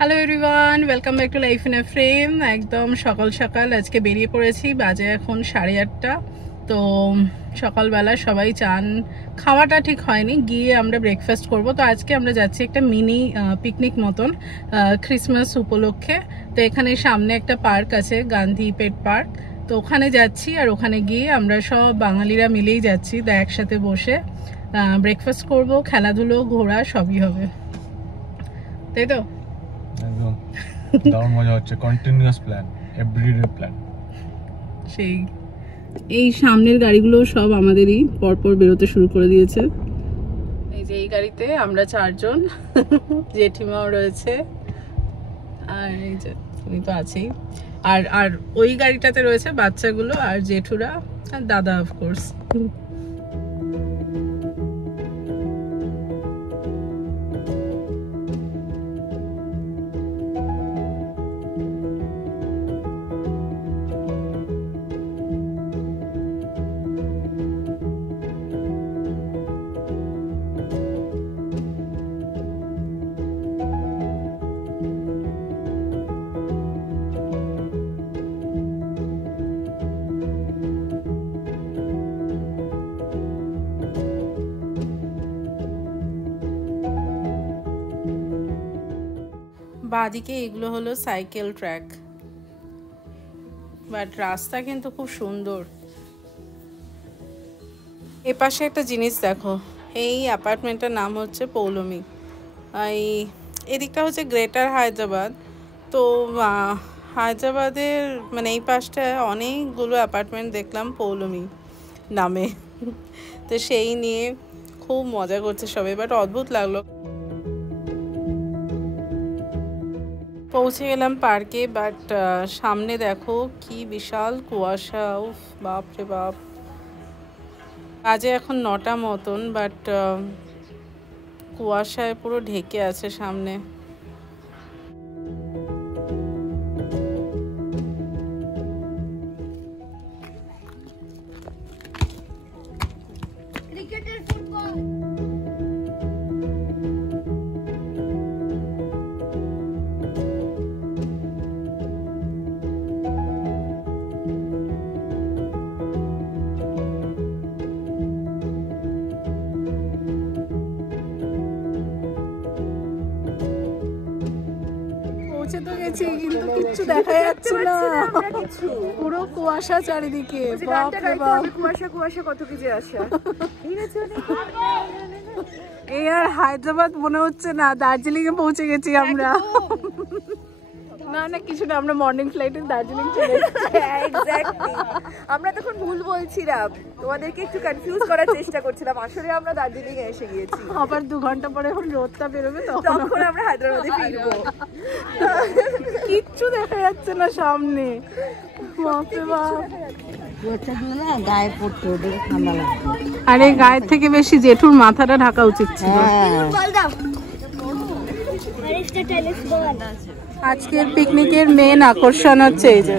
Hello everyone, welcome back to life in A frame. একদম সকাল সকাল আজকে বেরিয়ে পড়েছি, বাজে এখন 8:30। তো সকালবেলা সবাই চান, খাওয়াটা ঠিক হয়নি, গিয়ে আমরা ব্রেকফাস্ট করব। তো আজকে আমরা যাচ্ছি একটা মিনি পিকনিক মতন ক্রিসমাস উপলক্ষে। তো এখানে সামনে একটা পার্ক আছে, গান্ধী পেট পার্ক। তো ওখানে যাচ্ছি, আর ওখানে গিয়ে আমরা সব বাঙালিরা মিলেই যাচ্ছি। তো একসাথে বসে ব্রেকফাস্ট করব, খেলাধুলো, ঘোরা সবই হবে, তাই তো? একদম দারুণ মজা হচ্ছে, কন্টিনিউয়াস প্ল্যান, এভরিডে প্ল্যান। সেই এই সামনের গাড়িগুলো সব আমাদেরই পরপর বেরোতে শুরু করে দিয়েছে। এই যে এই গাড়িতে আমরা 4 জন, জেঠিমাও রয়েছে, আর এই যে তুমি তো আছেই। আর আর ওই গাড়িটাতে রয়েছে বাচ্চাগুলো আর জেঠুরা আর দাদা অফকোর্স। বাঁদিকে এগুলো হলো সাইকেল ট্র্যাক, বাট রাস্তা কিন্তু খুব সুন্দর। এপাশে একটা জিনিস দেখো, এই অ্যাপার্টমেন্টটার নাম হচ্ছে পৌলমী। এই এদিকটা হচ্ছে গ্রেটার হায়দ্রাবাদ। তো হায়দ্রাবাদের মানে এই পাশটায় অনেকগুলো অ্যাপার্টমেন্ট দেখলাম পৌলমী নামে। তো সেই নিয়ে খুব মজা করছে সবাই, বাট অদ্ভুত লাগলো। পৌঁছে গেলাম পার্কে, বাট সামনে দেখো কি বিশাল কুয়াশা, উফ বাপ রে বাপ। বাজে এখন 9টা মতন, বাট কুয়াশায় পুরো ঢেকে আছে সামনে। ক্রিকেটের ফুটবল পৌঁছে তো গেছি, কিন্তু কিচ্ছু দেখা যাচ্ছে না, পুরো কুয়াশা চারিদিকে। বাপ রে বাপ, কুয়াশা কুয়াশা কত কিছু আসে। এই আর হায়দ্রাবাদ মনে হচ্ছে না, দার্জিলিং এ পৌঁছে গেছি আমরা। না না কিছু না, আমরা মর্নিং ফ্লাইটে দার্জিলিং চলে এসেছি। এক্স্যাক্টলি, আমরা তখন ভুল বলছিলাম, তোমাদেরকে একটু কনফিউজ করার চেষ্টা করছিলাম, আসলে আমরা দার্জিলিং এ এসে গিয়েছি। আবার 2 ঘন্টা পরে এখন রোদটা বেরোবে, তখন আমরা হায়দ্রাবাদে ফিরবো। কিচ্ছু দেখা যাচ্ছে না সামনে, বাপরে বাপ। গায়ে পড়তো, ওদের ঠান্ডা লাগতো। আরে গায়ের থেকে বেশি জেঠুর মাথাটা ঢাকা উচিত ছিল। বল দাও। আজকের পিকনিকের মেন আকর্ষণ হচ্ছে এই যে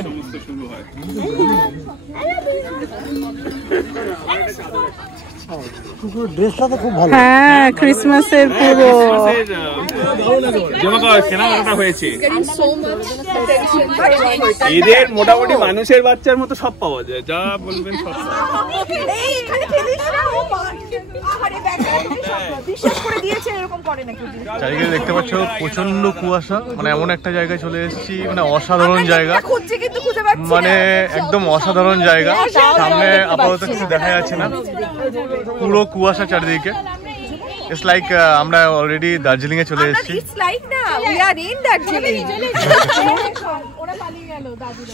ড্রেসটা তো খুব ভালো। হ্যাঁ, ক্রিসমাসের পুরো কেনাকাটা হয়েছে। এদের মোটামুটি মানুষের বাচ্চার মতো সব পাওয়া যায়, যা বলবেন সব। এই এখানে ফেলিস না, ও মা। আরে বিশ্বাস করে দিয়েছে, এরকম করে নাকি? চারিদিকে দেখতে পাচ্ছ প্রচন্ড কুয়াশা, মানে এমন একটা জায়গায় চলে এসেছি, মানে অসাধারণ জায়গা, খুঁজছি কিন্তু খুঁজে পাচ্ছি না। মানে একদম অসাধারণ জায়গা। সামনে আপাতত কিছু দেখা যাচ্ছে না, পুরো কুয়াশা চারিদিকে। ইটস লাইক আমরা অলরেডি দার্জিলিং এ চলে এসেছি। ইটস লাইক না, উই আর ইন দার্জিলিং।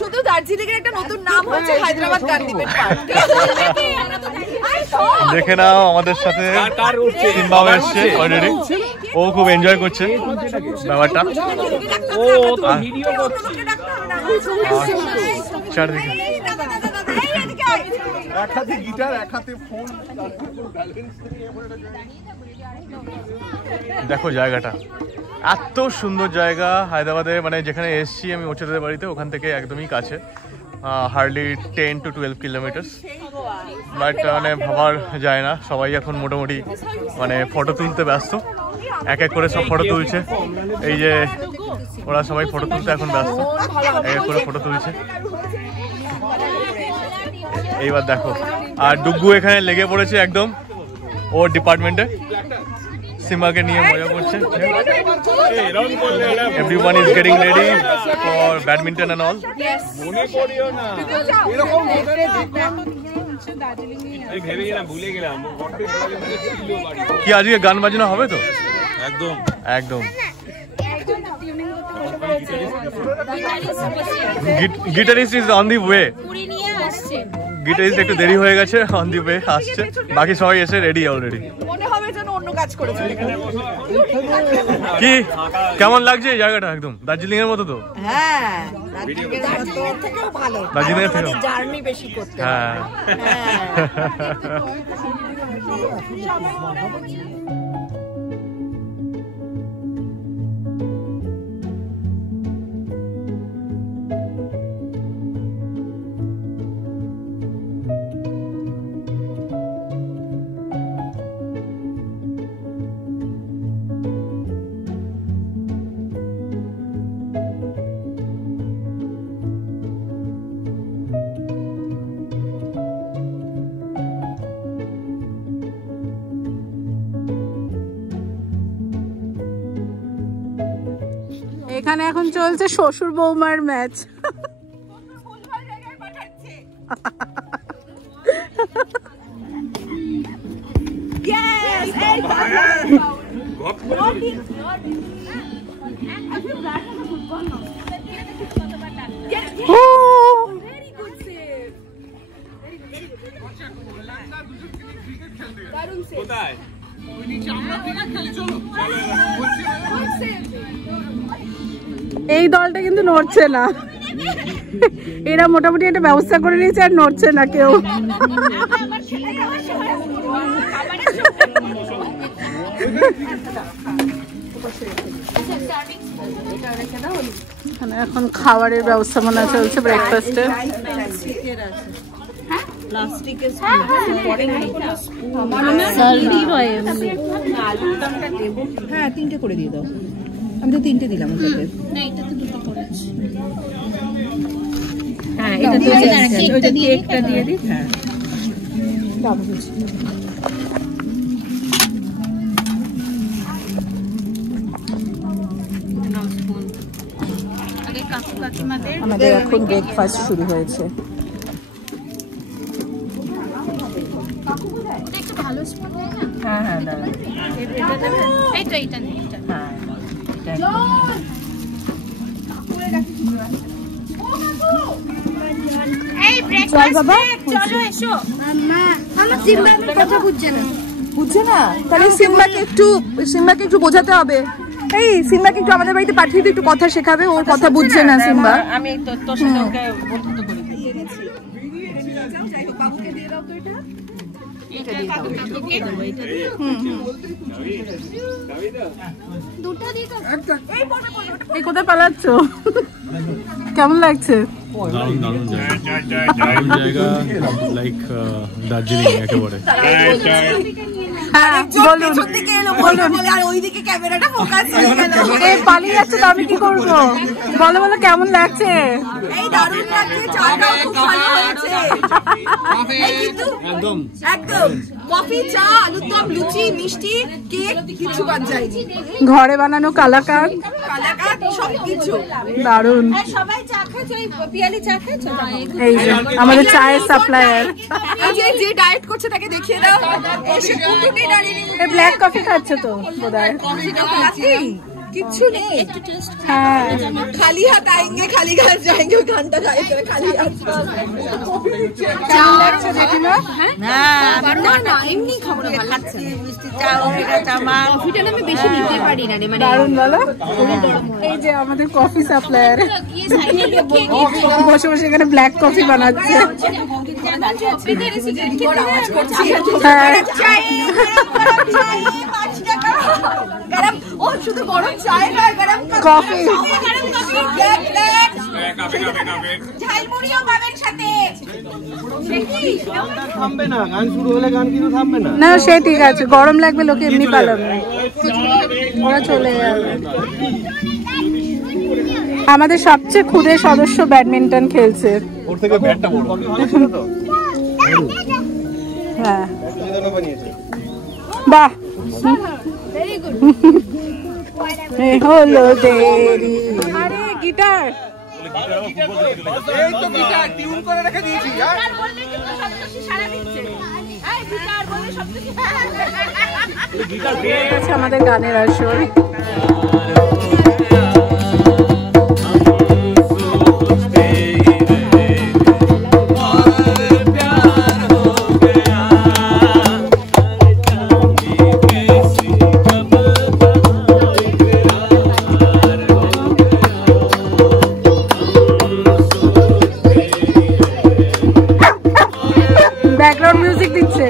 শুধু দার্জিলিং এর একটা নতুন নাম হচ্ছে হায়দ্রাবাদ গান্ধীপেট পার্ক। দেখে নাও, আমাদের সাথে সিম্বাও এসছে অলরেডি, ও খুব এনজয় করছে ব্যাপারটা। ও ভিডিও করছে চারিদিকে। এক হাতে গিটার, এক হাতে ফোন। দেখো জায়গাটা, এত সুন্দর জায়গা হায়দ্রাবাদে, মানে যেখানে এসছি আমি ওচরের বাড়িতে, ওখান থেকে একদমই কাছে, হার্ডলি 10 to 12 কিলোমিটার্স। বাট মানে ভাবার যায় না, সবাই এখন মোটামুটি মানে ফটো তুলতে ব্যস্ত। এক এক করে সব ফটো তুলছে। এই যে ওরা সবাই ফটো তুলতে এখন ব্যস্ত, এক এক করে ফটো তুলছে। এইবার দেখো, আর ডুগু এখানে লেগে পড়েছে একদম ওর ডিপার্টমেন্টে, সিম্বাকে নিয়ে মজা করছে। Everyone is getting ready for badminton and all. কি আজকে গান বাজনা হবে তো? একদম একদম। Guitarist is on the way, guitarist একটু দেরি হয়ে গেছে, অন দি ওয়ে আসছে। বাকি সবাই এসে রেডি অলরেডি। মনে হবে যেন অন্য কাজ করেছে। কি কেমন লাগছে এই জায়গাটা? একদম দার্জিলিং এর মতো তো? হ্যাঁ, দার্জিলিং থেকেও ভালো, দার্জিলিং এর থেকে জার্নি বেশি করতে। হ্যাঁ। এখানে এখন চলছে শ্বশুর বৌমার ম্যাচ। এই দলটা কিন্তু নড়ছে না, এরা মোটামুটি একটা ব্যবস্থা করে নিয়েছে আর নড়ছে না কেউ। এখন খাবারের ব্যবস্থাপনা চলছে, ব্রেকফাস্টের। হ্যাঁ, 3টে করে দিয়ে দাও। আমি তো 3টে দিলাম। হ্যাঁ, এটা তো ওইটা দিয়ে একটা দিয়ে দিই। হ্যাঁ, আমাদের এখন ব্রেকফাস্ট শুরু হয়েছে। হ্যাঁ হ্যাঁ, দাঁড়া, বুঝছে না, তাহলে সিম্বাকে একটু বোঝাতে হবে। এই সিম্বাকে একটু আমাদের বাড়িতে পাঠিয়ে দিয়ে একটু কথা শেখাবে, ওর কথা বুঝছে না সিম্বা। আমি তোর সাথে ওকে বন্ধুত্ব করে দিয়েছি। এই কোথায় পালাচ্ছ? কেমন লাগছে? দারুণ জায়গা, লাইক দার্জিলিং একেবারে। পালিয়ে যাচ্ছে তো, আমি কি করবো? বলো বলো, কেমন লাগছে? একদম একদম কফি, চা, আলুর দম, লুচি, মিষ্টি, কেক, কিছু বাদ যায়নি। ঘরে বানানো কালাকাঁদ সবকিছু দারুণ। সবাই চা খাচ্ছে, পিয়ালি চা খাচ্ছে। এই যে আমাদের চায়ের সাপ্লায়ার, যে ডায়েট করছে তাকে দেখিয়ে দাও। এসে কুকুরটি দাঁড়িয়ে ব্ল্যাক কফি খাচ্ছে তো বোধহয়। किच्छु नहीं, हाँ खाली हाथ आएंगे खाली हाथ जाएंगे, घंटा जाएंगे खाली हाथ। না না এমনি খাবো না, ভালো লাগছে মিষ্টি চা ওটা চামা কফিটা আমি বেশি নিতে পারি না রে, মানে দারুণ বলো। এই যে আমাদের কফি সাপ্লায়ার বসে বসে এখানে ব্ল্যাক কফি বানাচ্ছে। গরম ও শুধু গরম চাই না, গরম কফি। ঝালমুড়িও পাবেন সাথে। থামবে না, গান শুরু হলে গান কিন্তু থামবে না। না সে ঠিক আছে, গরম লাগবে লোকে এমনি পালাবে, ওরা চলে যাবে। আমাদের সবচেয়ে ক্ষুদে সদস্য ব্যাডমিন্টন খেলছে। ওর থেকে ব্যাটটা বড়। হ্যাঁ বাহ, হলো দেরি। আরে গিটার এই তো গিটার টিউন করে রেখে দিয়েছি। আমাদের গানের আসর। ব্যাকগ্রাউন্ড মিউজিক দিচ্ছে।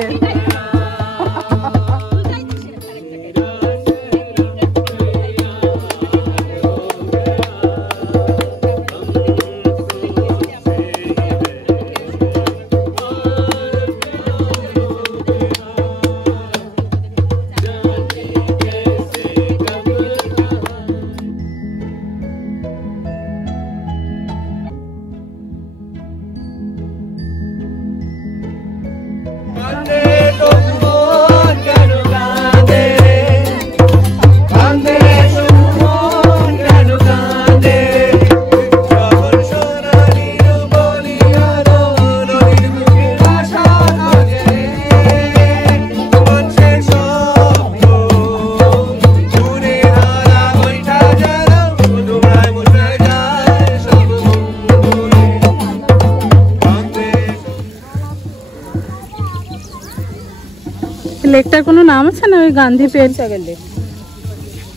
লেকটার কোনো নাম আছে না? ওই গান্ধী পেন সাগর লেক,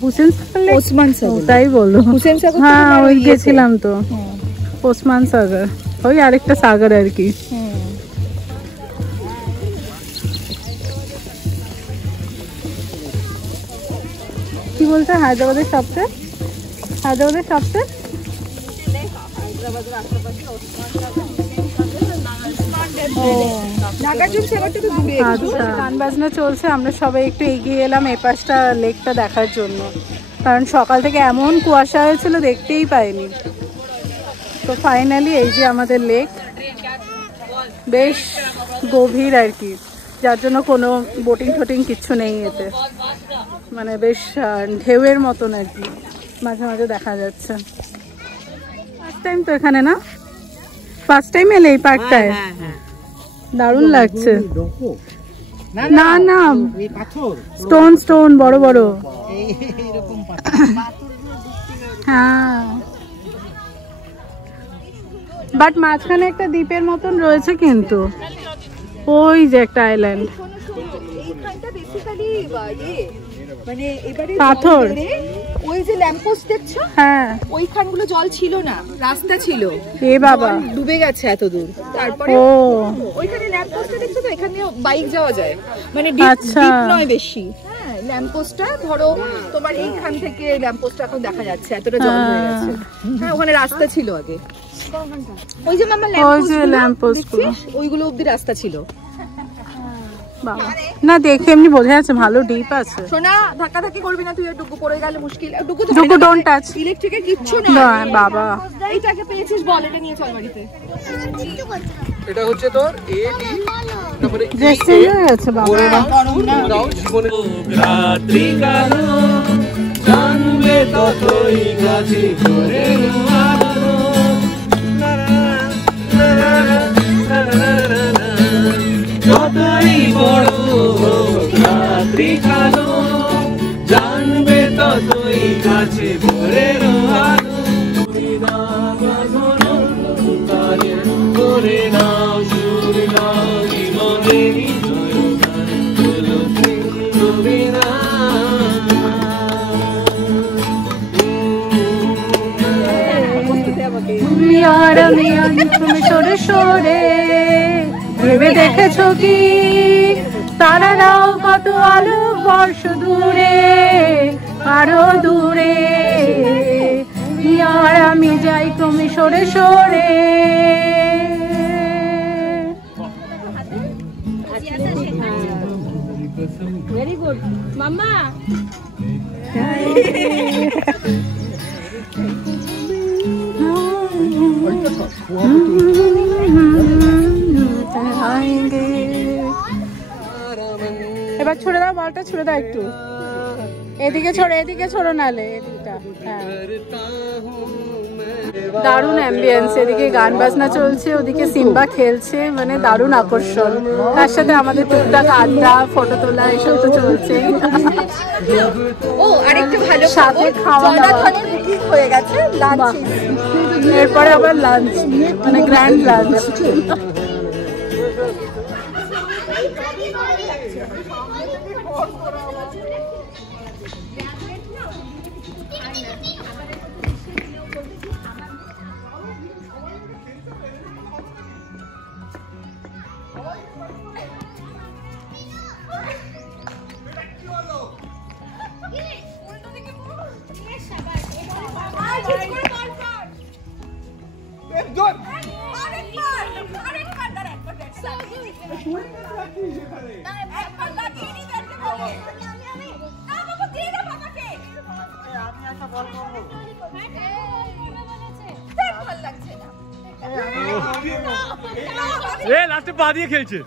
হুসেন সাগর লেক, ওসমান সাগর, তাই বলো হুসেন সাগর। হ্যাঁ ওই গেছিলাম তো, ওসমান সাগর, ওই আরেকটা সাগর আর কি। কি বলতে হায়দ্রাবাদের সবচেয়ে, হায়দ্রাবাদের সবচেয়ে গান বাজনা চলছে, আমরা সবাই একটু এগিয়ে এলাম এই পাশটা লেকটা দেখার জন্য, কারণ সকাল থেকে এমন কুয়াশা হয়েছিল দেখতেই পাইনি। তো ফাইনালি এই যে আমাদের লেক, বেশ গভীর আর কি, যার জন্য কোনো বোটিং টোটিং কিচ্ছু নেই এতে, মানে বেশ ঢেউয়ের মতন আর কি মাঝে মাঝে দেখা যাচ্ছে। ফার্স্ট টাইম তো এখানে, না ফার্স্ট টাইম এলে এই পার্কটায়? দারুণ লাগছে। না না স্টোন স্টোন বড় বড়, হ্যাঁ বাট মাঝখানে একটা দ্বীপের মতন রয়েছে কিন্তু, ওই যে একটা আইল্যান্ড, মানে এবারে পাথর, ওই যে ল্যাম্পপোস্ট দেখছো, হ্যাঁ ওইখানগুলো জল ছিল না, রাস্তা ছিল, এ বাবা ডুবে গেছে এত দূর। তারপরে ও ওইখানে ল্যাম্পপোস্টটা দেখছো তো, এখানে বাইক যাওয়া যায়, মানে আচ্ছা। ডিপ নয় বেশি। হ্যাঁ ল্যাম্পপোস্টটা ধরো তোমার এইখান থেকে ল্যাম্পপোস্টটা এখন দেখা যাচ্ছে, এতটা জল হয়ে গেছে। হ্যাঁ ওখানে রাস্তা ছিল আগে, ওই যে মামা ল্যাম্পপোস্ট ওইগুলো অব্দি রাস্তা ছিল। বাবা না দেখে এমনি বোঝা যাচ্ছে ভালো ডিপ আছে। সোনা ধাক্কা ধাক্কি করবি না তুই, ডুগু পড়ে গেলে মুশকিল। ডুগু ডোন্ট টাচ, ইলেকট্রিকের কিচ্ছু না বাবা। এইটাকে পেয়েছিস বল, এটা নিয়ে চল বাড়িতে। এটা হচ্ছে তোর এ ডি, তারপরে বেশি হয়ে গেছে বাবা। রাত্রি কালো জানবে ততই কাছে করে যতই বড় রাত্রি কালো জানবে ততই কাছে ভরে করে নাও সুর নাও জীবনের তুমি সরে সরে ভেবে দেখেছো কি তারারাও কত আলো বর্ষ দূরে, আরো দূরে আর আমি যাই ক্রমে সরে সরে। ভেরি গুড মাম্মা। এবার ছুড়ে দাও বলটা, ছুড়ে দাও একটু এদিকে ছোড়ো, এদিকে ছোড়ো নালে এদিকটা। হ্যাঁ দারুণ অ্যাম্বিয়েন্স, এদিকে গান বাজনা চলছে, ওদিকে সিম্বা খেলছে, মানে দারুণ আকর্ষণ। তার সাথে আমাদের টুকটাক আড্ডা ফটো তোলা এসব তো চলছেই। ও আরেকটু ভালো সাথে খাওয়া দাওয়া বুকিং হয়ে গেছে, লাঞ্চ এরপরে আবার লাঞ্চ, মানে গ্র্যান্ড লাঞ্চ। লাস্টে পা দিয়ে খেলছে।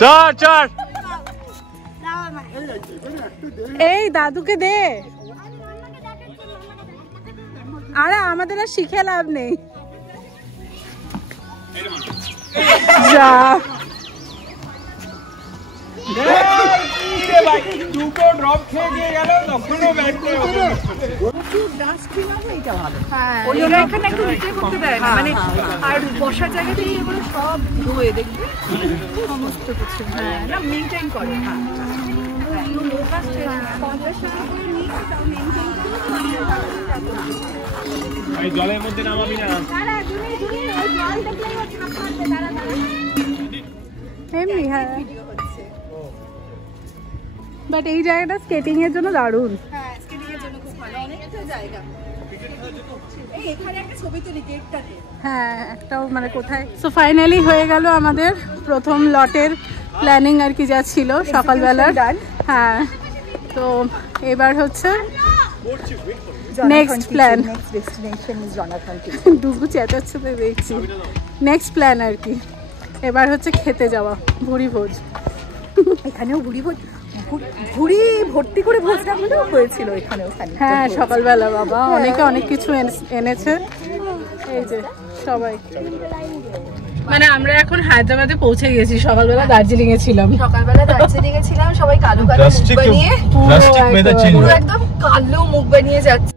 চার চার এই দাদুকে দে, আরে আমাদের আর শিখে লাভ নেই। যা দুটো ড্রপ খেয়ে দিয়ে গেল, তখনও ব্যাট করে এখানে একটু নিচে করতে দেয় না, মানে আর বসার জায়গা থেকে এগুলো সব ধুয়ে দেখবে সমস্ত কিছু। হ্যাঁ না মেনটেন করে। হ্যাঁ জলের মধ্যে নামাবি না। এমনি হ্যাঁ, বাট এই জায়গাটা স্কেটিং এর জন্য দারুণ। হ্যাঁ স্কেটিং এর জন্য খুব ভালো, অনেকটা জায়গা। এই এখানে একটা ছবি তুলি গেটটাতে। হ্যাঁ একটাও মানে কোথায়। সো ফাইনালি হয়ে গেল আমাদের প্রথম লটের প্ল্যানিং আর কি, যা ছিল সকালবেলার। হ্যাঁ তো এবার হচ্ছে next plan. Next destination is Jonathan T. ডুগু চেঁচাচ্ছে তো দেখছি। নেক্সট প্ল্যান আর কি এবার হচ্ছে খেতে যাওয়া, ভুড়ি ভোজ। এখানেও ভুড়ি ভোজ, ভুড়ি ভর্তি করে ভোজটা হয়েছিল এখানে ওখানে। হ্যাঁ সকালবেলা বাবা অনেকে অনেক কিছু এনেছে, এই যে সবাই। মানে আমরা এখন হায়দ্রাবাদে পৌঁছে গেছি, সকালবেলা দার্জিলিং এ ছিলাম। সকালবেলা দার্জিলিং এ ছিলাম, সবাই কালো কালো মুখ বানিয়ে, পুরো একদম কালো মুখ বানিয়ে যাচ্ছে।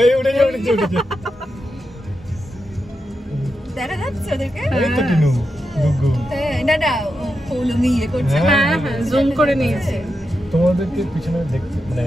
এই উঠে উঠে উঠে দেখা যাচ্ছে ওদেরকে? এই তো টিনু গুগু না না ফোলমি ইয়ে করছে। হ্যাঁ হ্যাঁ জুম করে নিয়েছি। তোমাদেরকে পিছনে দেখতে মানে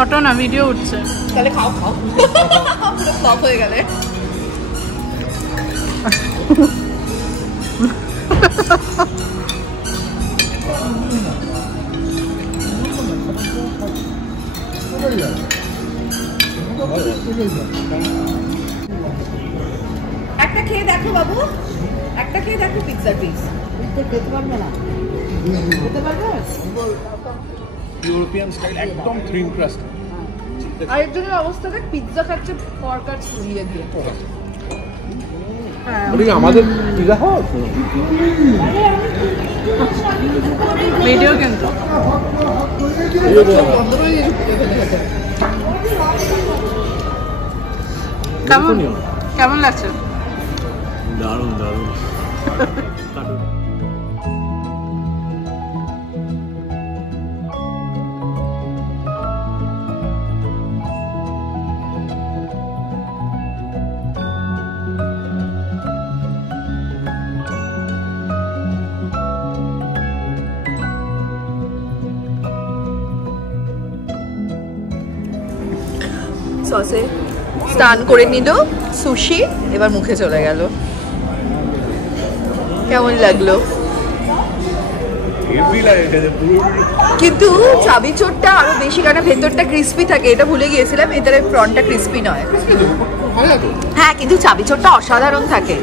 ফটো না ভিডিও উঠছে। তাহলে খাও খাও, পুরো ফ্লপ হয়ে গেলে। একটা খেয়ে দেখো বাবু, একটা খেয়ে দেখো পিৎজা পিস। খেতে পারবে না? খেতে পারবে? ইউরোপিয়ান স্টাইল একদম থিন ক্রাস্ট। আরেকজনের অবস্থা দেখ, পিৎজা খাচ্ছে পরকার ছড়িয়ে দিয়ে। ওদিকে আমাদের পিৎজা খাওয়া ভিডিও কিন্তু কেমন কেমন লাগছে? দারুণ দারুণ। সসে স্নান করে নিল, সুশি এবার মুখে চলে গেল। কেমন লাগলো? কিন্তু চাবি চোরটা আরো বেশি, কারণ ভেতরটা ক্রিস্পি থাকে, এটা ভুলে গিয়েছিলাম। এটার প্রনটা ক্রিস্পি নয়। হ্যাঁ, কিন্তু চাবি চোরটা অসাধারণ থাকে।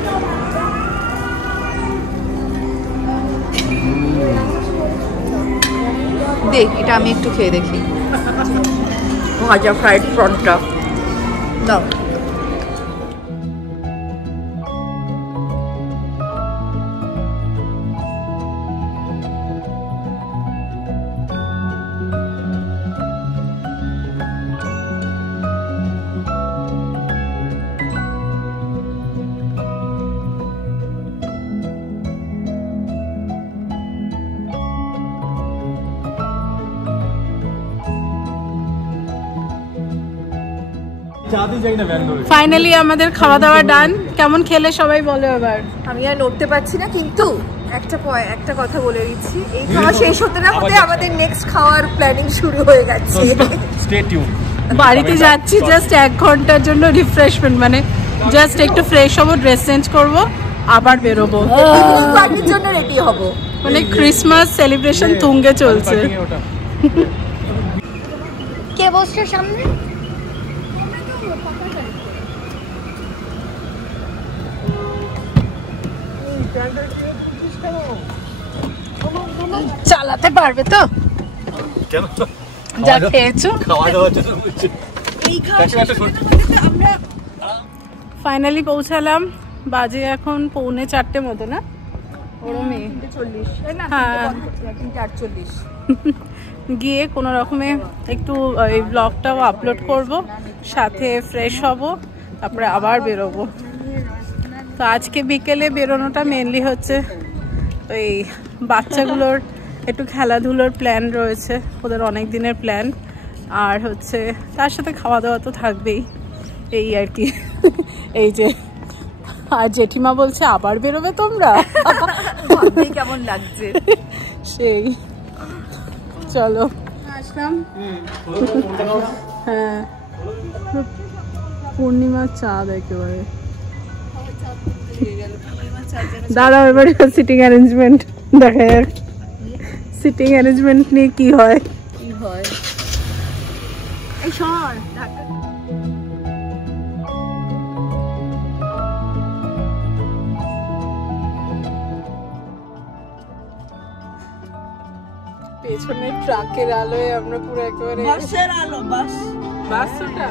দেখ, এটা আমি একটু খেয়ে দেখি। ভাজা ফ্রাইড প্রনটা দাও। ফাইনালি আমাদের খাওয়া দাওয়া ডান। কেমন খেলে সবাই বলো এবার। আমি আর নড়তে পারছি না, কিন্তু একটা কথা বলে দিচ্ছি, এই খাওয়া শেষ হতে না হতে আমাদের নেক্সট খাওয়ার প্ল্যানিং শুরু হয়ে গেছে। Stay tune. বাড়িতে যাচ্ছি জাস্ট 1 ঘন্টার জন্য রিফ্রেশমেন্ট, মানে জাস্ট একটু ফ্রেশ হবো, ড্রেস চেঞ্জ করবো, আবার বেরোবো। পার্টির জন্য রেডি হব, মানে ক্রিসমাস সেলিব্রেশন তুঙ্গে চলছে। কে বসছে সামনে? চালাতে পারবে তো? কেন? যা খেয়েছো। ফাইনালি পৌঁছালাম। বাজে এখন 3:45 মতো না, ওরমই 40 না, হ্যাঁ। 3:48। গিয়ে কোনো রকমে একটু এই ব্লগটাও আপলোড করব, সাথে ফ্রেশ হব, তারপরে আবার বেরোবো। তো আজকে বিকেলে বেরোনোটা মেনলি হচ্ছে ওই বাচ্চাগুলোর একটু খেলাধুলোর প্ল্যান রয়েছে, ওদের অনেক দিনের প্ল্যান, আর হচ্ছে তার সাথে খাওয়া দাওয়া তো থাকবেই, এই আর কি। এই যে, আর জেঠিমা বলছে আবার বেরোবে তোমরা, কেমন লাগছে সেই। চলো আসলাম। হ্যাঁ, পূর্ণিমার চাঁদ একেবারে। দাঁড়াও, এবার সিটিং অ্যারেঞ্জমেন্ট দেখা যাক, সিটিং অ্যারেঞ্জমেন্ট নিয়ে কি হয়। এই শোন, পেছনের ট্রাকের আলোয় আমরা পুরো একেবারে বাসের আলো, বাস ওটা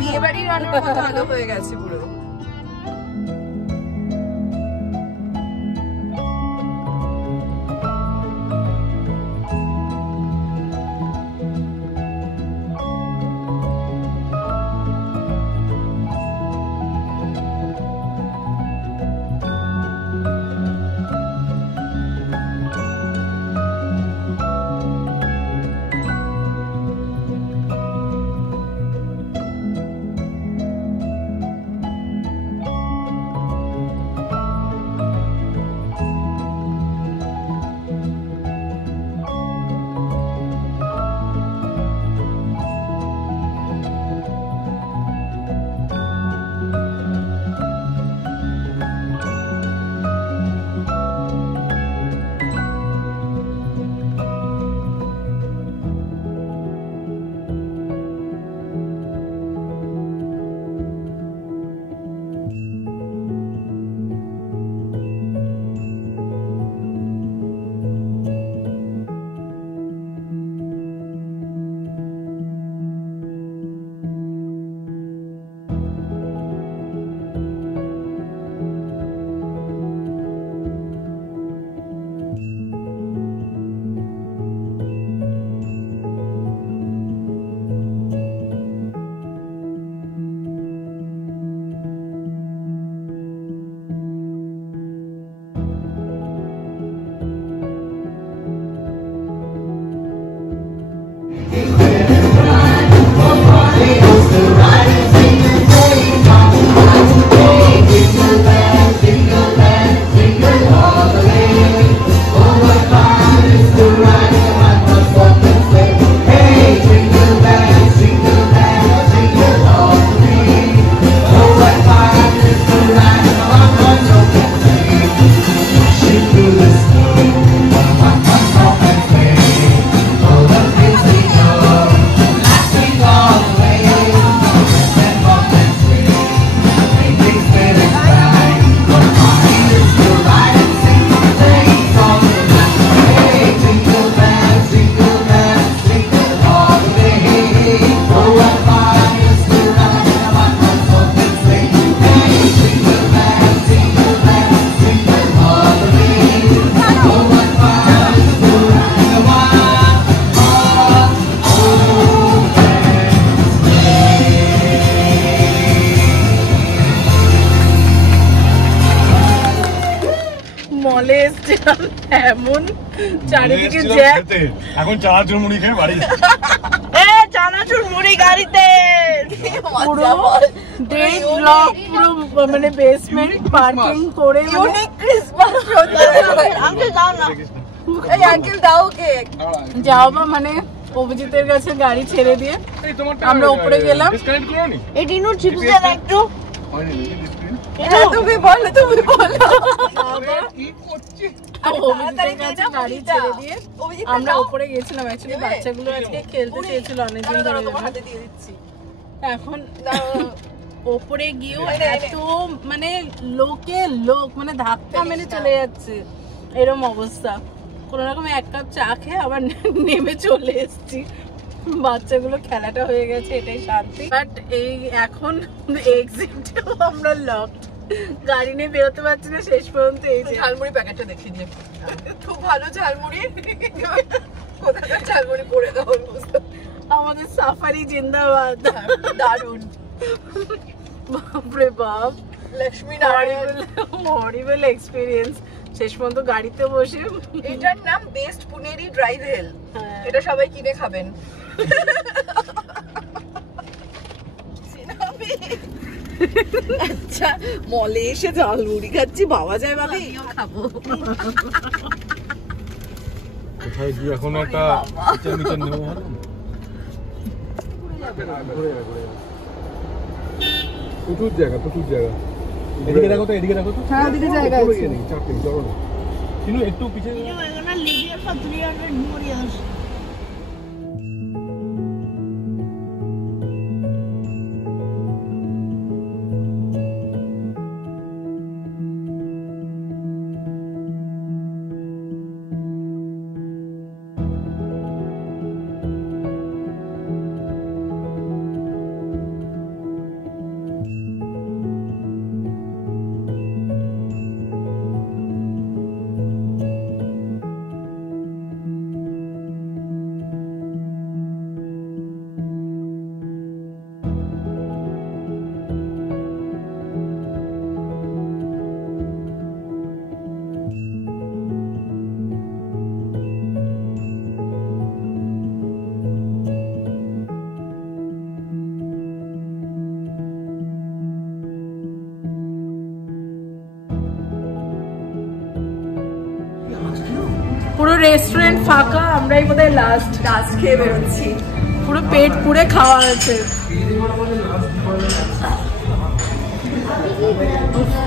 বিয়ে বাড়ির আলোর মতো আলো হয়ে গেছে পুরো। এমন চারিদিকে জ্যাম, এখন চানাচুর মুড়ি খেয়ে বাড়ি। চানাচুর মুড়ি গাড়িতে পুরো ডেট ব্লক, পুরো মানে বেসমেন্ট পার্কিং করে যাও বা মানে অভিজিতের কাছে গাড়ি ছেড়ে দিয়ে আমরা উপরে গেলাম। আমরা উপরে গেছিলাম, অ্যাকচুয়ালি বাচ্চাগুলো আজকে খেলতে চেয়েছিল অনেকদিন ধরে। এখন ওপরে গিয়েও এত মানে লোক মানে ধাক্কা মেরে চলে যাচ্ছে, এরকম অবস্থা। কোন রকম এক কাপ চা খেয়ে আবার নেমে চলে এসেছি। বাচ্চাগুলো খেলাটা হয়ে গেছে, এটাই শান্তি। বাট এই এখন এক্সিটেও আমরা লক, গাড়ি নিয়ে বেরোতে পারছি না। শেষ পর্যন্ত এই যে ঝালমুড়ি প্যাকেটটা দেখিয়ে দিয়ে, খুব ভালো ঝালমুড়ি, কোথাকার ঝালমুড়ি পড়ে দাও। আমাদের সাফারি জিন্দাবাদ, দারুণ। বাপরে বাপ, লক্ষ্মী নারায়ণ, হরিবল এক্সপিরিয়েন্স। শেষ পর্যন্ত গাড়িতে বসে, এটার নাম বেস্ট পুনেরি ড্রাই ভেল, এটা সবাই কিনে খাবেন। আচ্ছা, মলে এসে ঝালমুড়ি খাচ্ছি, বাবা যায় ভাবে খাবো। কোথায় গিয়ে এখন একটা কিচেন নেবো ভালো। প্রচুর জায়গা। এদিকে দেখো তো, হ্যাঁ ওদিকে জায়গা আছে। চাপে চলো না, কিন্তু একটু পিছিয়ে পুরো রেস্টুরেন্ট ফাঁকা, আমরাই বোধহয় লাস্ট খেয়ে বেরোচ্ছি। পুরো পেট পুরে খাওয়া হয়েছে।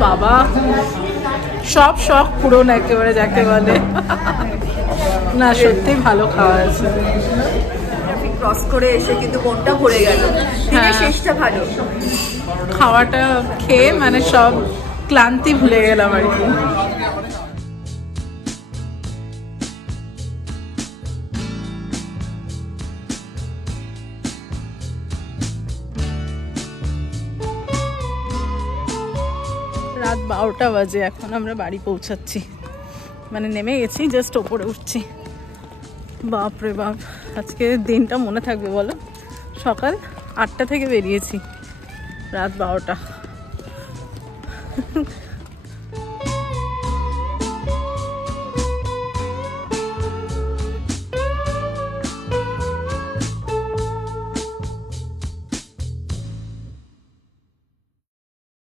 বাবা, সব শখ পূরণ একেবারে যাকে বলে। না সত্যি ভালো খাওয়া হয়েছে। ক্রস করে এসে কিন্তু মনটা ভরে গেল। শেষটা ভালো, খাওয়াটা খেয়ে মানে সব ক্লান্তি ভুলে গেলাম আর কি। রাত 12টা বাজে, এখন আমরা বাড়ি পৌঁছাচ্ছি, মানে নেমে গেছি, জাস্ট ওপরে উঠছি। বাপরে বাপ, আজকে দিনটা মনে থাকবে বলো? সকাল 8টা থেকে বেরিয়েছি, রাত 12টা।